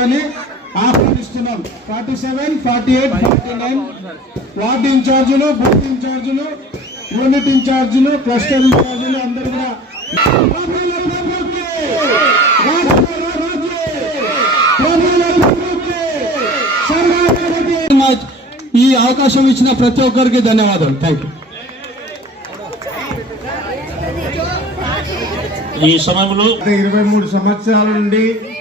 రావాలని ఆహ్వానిస్తున్నాం. Forty seven forty eight forty nine ward ఇన్ఛార్జీలు బూత్ ఇన్ఛార్జీలు యూనిట్ ఇన్ఛార్జీలు క్లస్టర్ ఇన్ఛార్జీలు అందరూ కూడా! ఈ అవకాశం ఇచ్చిన ప్రతి ఒక్కరికి ధన్యవాదాలు. థ్యాంక్ యూ ఈ సమయంలో ఇరవై మూడు సంవత్సరాల నుండి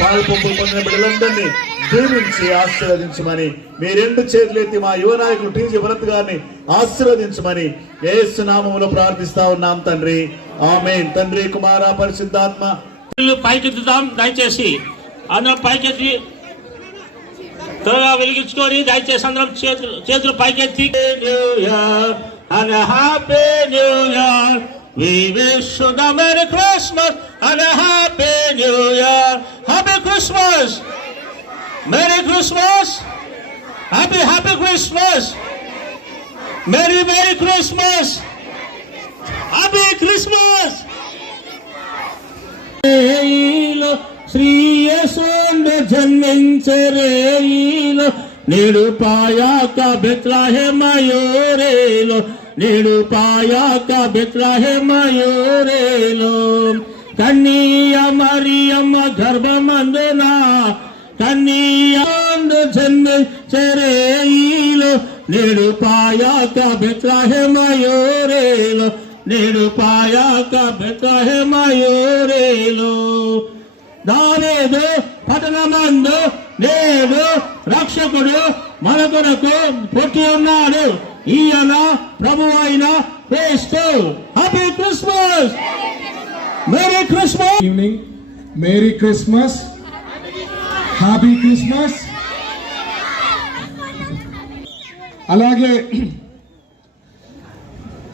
పాలు పంపులు పొందిన బిడ్డలందరినీ దీవించి ఆశీర్వదించమని మీ రెండు చేతులెత్తి మా యువ నాయకులు టీజీ భరత్ గారిని ఆశీర్వదించమని ఏసు నామములో ప్రార్థిస్తా ఉన్నాం తండ్రి. ఆమెన్. తండ్రి కుమార పరిశుద్ధాత్మ. పైకెత్తుదాం దయచేసి అందరం పైకెత్తి త్వరగా వెలిగించుకొని దయచేసి అందరం చేతులు చేతులు పైకెత్తి. And a happy new year. We wish you the Merry Christmas and a happy new year. Happy Christmas. Merry Christmas. Happy Happy Christmas. Merry Merry Christmas. Happy Christmas. రేయిలో శ్రీయసుండు జన్మించరేయిలో నేడు పాయాక బెత్లహేమయోరేలో నేడు పాయాక బెత్లహేమయోరేలో. కన్నీయ మరియమ్మ గర్భమందున కన్నీయాందు చెంది జన్మించరేయిలో నేడు పాయాక బెత్లహేమయోరేలో నేడు పాయాక బెత్లహేమయోరేలో. దానేదు పట్టణమందు నేడు రక్షకుడు మన కొరకు పుట్టి ఉన్నాడు. ఈయన ప్రభు అయిన క్రీస్తు. Happy Christmas merry Christmas evening merry Christmas happy Christmas అలాగే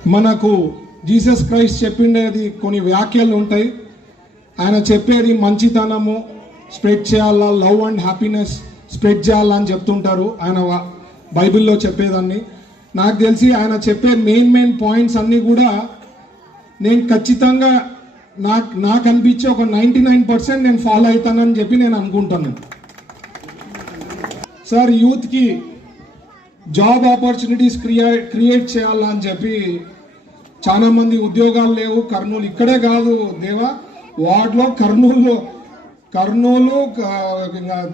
మనకు జీసస్ క్రైస్ట్ చెప్పిండేది కొన్ని వ్యాఖ్యలు ఉంటాయి. ఆయన చెప్పేది మంచితనము స్ప్రెడ్ చేయాలా లవ్ అండ్ హ్యాపీనెస్. స్ప్రెడ్ చేయాలని చెప్తుంటారు. ఆయన బైబిల్లో చెప్పేదాన్ని. నాకు తెలిసి ఆయన చెప్పే మెయిన్ మెయిన్ పాయింట్స్ అన్నీ కూడా నేను ఖచ్చితంగా నాకు నాకు అనిపించే ఒక నైంటీ నైన్ పర్సెంట్ నేను ఫాలో అవుతానని చెప్పి నేను అనుకుంటున్నాను సార్ యూత్కి జాబ్ ఆపర్చునిటీస్ క్రియేట్ క్రియేట్ చేయాలా అని చెప్పి చాలా మంది ఉద్యోగాలు లేవు. కర్నూలు ఇక్కడే కాదు దేవా. వార్డులో కర్నూలులో కర్నూలు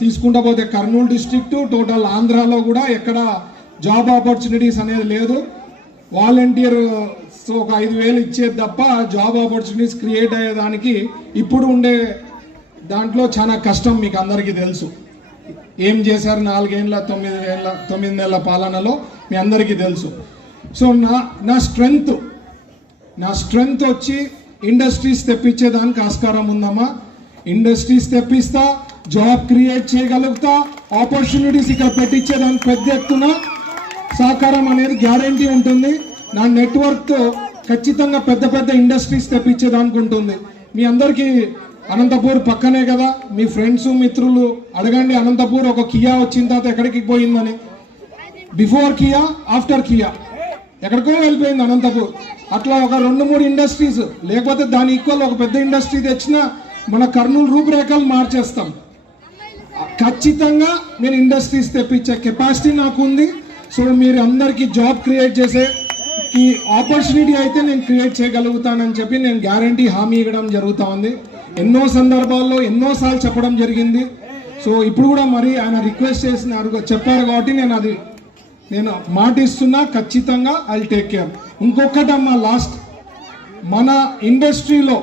తీసుకుంటా పోతే కర్నూలు డిస్ట్రిక్ట్ టోటల్ ఆంధ్రాలో కూడా ఎక్కడ జాబ్ ఆపర్చునిటీస్ అనేది లేదు. వాలంటీర్ సో ఒక ఐదు వేలు ఇచ్చేది తప్ప జాబ్ ఆపర్చునిటీస్ క్రియేట్ అయ్యేదానికి ఇప్పుడు ఉండే దాంట్లో చాలా కష్టం మీకు అందరికీ తెలుసు. ఏం చేశారు నాలుగేళ్ళ తొమ్మిది ఏళ్ళ తొమ్మిది నెలల పాలనలో మీ అందరికీ తెలుసు. సో నా నా స్ట్రెంగ్త్ నా స్ట్రెంగ్త్ వచ్చి ఇండస్ట్రీస్ తెప్పించేదానికి ఆస్కారం ఉందమ్మా. ఇండస్ట్రీస్ తెప్పిస్తా జాబ్ క్రియేట్ చేయగలుగుతా ఆపర్చునిటీస్ ఇక్కడ పెట్టించేదానికి పెద్ద ఎత్తున సహకారం అనేది గ్యారంటీ ఉంటుంది. నా నెట్వర్క్తో ఖచ్చితంగా పెద్ద పెద్ద ఇండస్ట్రీస్ తెప్పించేదానికి ఉంటుంది. మీ అందరికీ అనంతపూర్ పక్కనే కదా మీ ఫ్రెండ్స్ మిత్రులు అడగండి అనంతపూర్ ఒక కియా వచ్చిన తర్వాత ఎక్కడికి పోయిందని. Before Kia after Kia. ఎక్కడికో వెళ్ళిపోయింది అనంతపూర్. అట్లా ఒక రెండు మూడు ఇండస్ట్రీస్ లేకపోతే దాని ఈక్వల్ ఒక పెద్ద ఇండస్ట్రీ తెచ్చినా మన కర్నూలు రూపురేఖలు మార్చేస్తాం. ఖచ్చితంగా నేను ఇండస్ట్రీస్ తెప్పించే కెపాసిటీ నాకు ఉంది సో మీరు అందరికీ జాబ్ క్రియేట్ చేసే ఈ ఆపర్చునిటీ అయితే నేను క్రియేట్ చేయగలుగుతానని చెప్పి నేను గ్యారంటీ హామీ ఇవ్వడం జరుగుతూ ఉంది. ఎన్నో సందర్భాల్లో ఎన్నోసార్లు చెప్పడం జరిగింది. సో ఇప్పుడు కూడా మరి ఆయన రిక్వెస్ట్ చేసినారు చెప్పారు కాబట్టి నేను అది నేను మాటిస్తున్నా. ఖచ్చితంగా ఐ టేక్ కేర్ ఇంకొకటమ్మా లాస్ట్ మన ఇండస్ట్రీలో